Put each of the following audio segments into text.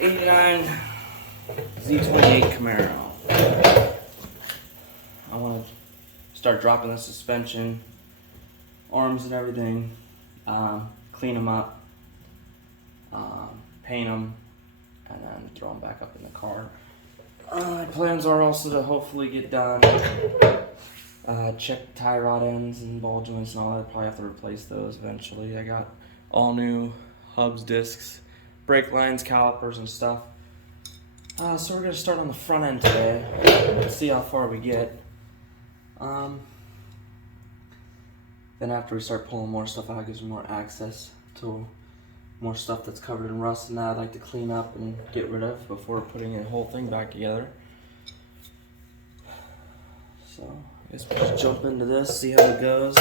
'89 Z28 Camaro. I want to start dropping the suspension, arms and everything, clean them up, paint them, and then throw them back up in the car. My plans are also to hopefully get done, check tie rod ends and ball joints and all that. Probably have to replace those eventually. I got all new hubs, discs, brake lines, calipers and stuff. So we're going to start on the front end today, see how far we get. Then after we start pulling more stuff out, it gives me more access to more stuff that's covered in rust and that I'd like to clean up and get rid of before putting the whole thing back together. So I guess we'll just jump into this, see how it goes.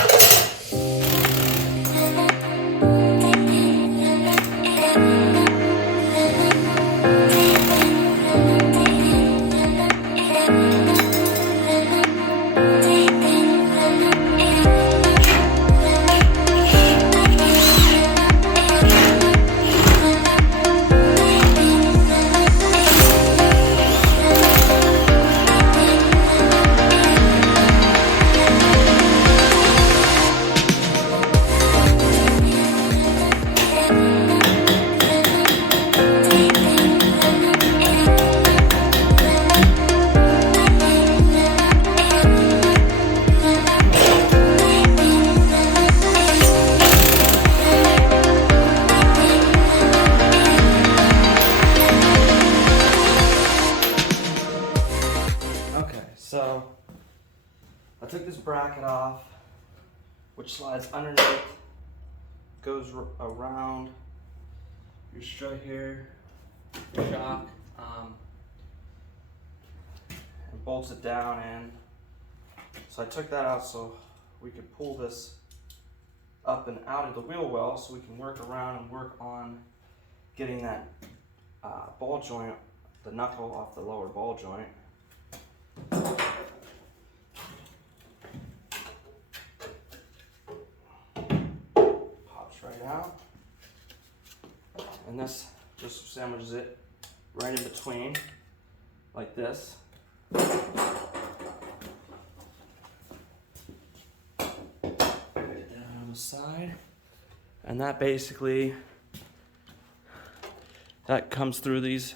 So I took this bracket off, which slides underneath, goes around your strut here, your shock, and bolts it down in. So I took that out so we could pull this up and out of the wheel well, so we can work around and work on getting that ball joint, the knuckle off the lower ball joint. Pops right out, and this just sandwiches it right in between, like this. Put it down on the side, and that basically comes through these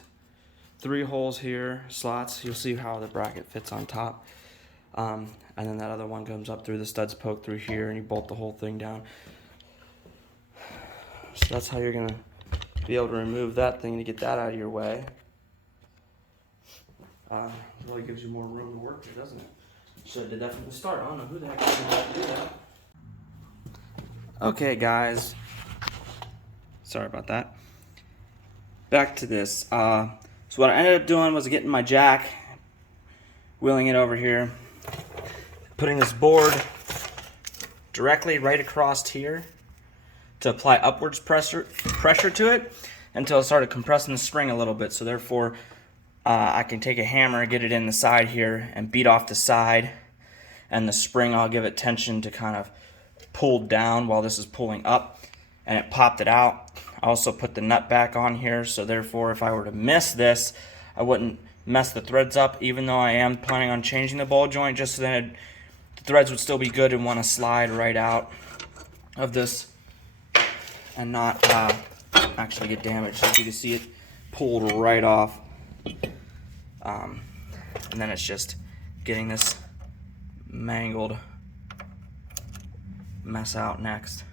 3 holes here, slots. You'll see how the bracket fits on top. And then that other one comes up through the studs, poke through here, and you bolt the whole thing down. So that's how you're gonna be able to remove that thing to get that out of your way. Really gives you more room to work here, doesn't it? Should have did that from the start. I don't know who the heck is gonna have to do that. Okay, guys. Sorry about that. Back to this. So what I ended up doing was getting my jack, wheeling it over here, putting this board directly right across here to apply upwards pressure to it until it started compressing the spring a little bit. So therefore, I can take a hammer, get it in the side here, and beat off the side, and the spring, I'll give it tension to kind of pull down while this is pulling up, and it popped it out. I also put the nut back on here, so therefore if I were to miss this, I wouldn't mess the threads up, even though I am planning on changing the ball joint, just so that the threads would still be good and want to slide right out of this and not actually get damaged. As you can see, it pulled right off. And then it's just getting this mangled mess out next.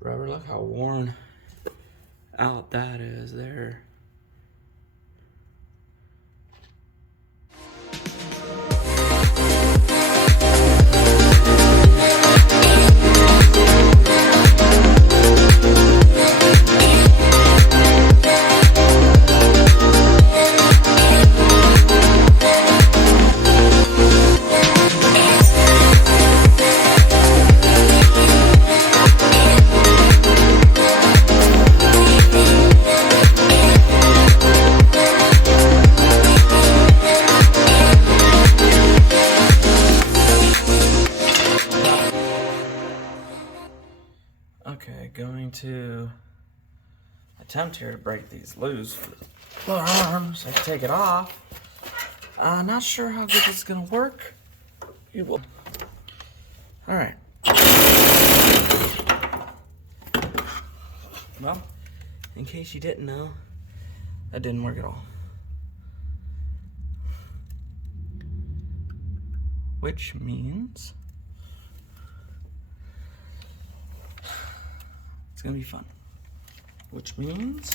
Rubber, look how worn out that is there. Okay, going to attempt here to break these loose for the arms. I can take it off. Not sure how good this is gonna work. You will. All right. Well, in case you didn't know, that didn't work at all. Which means it's gonna be fun. Which means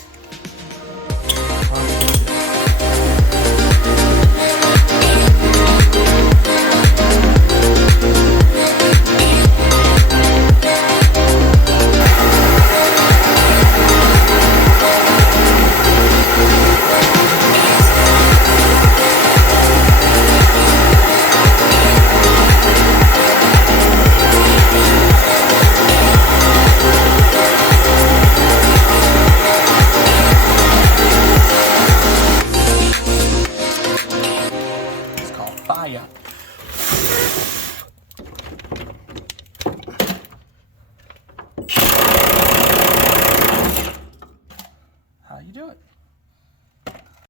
fire.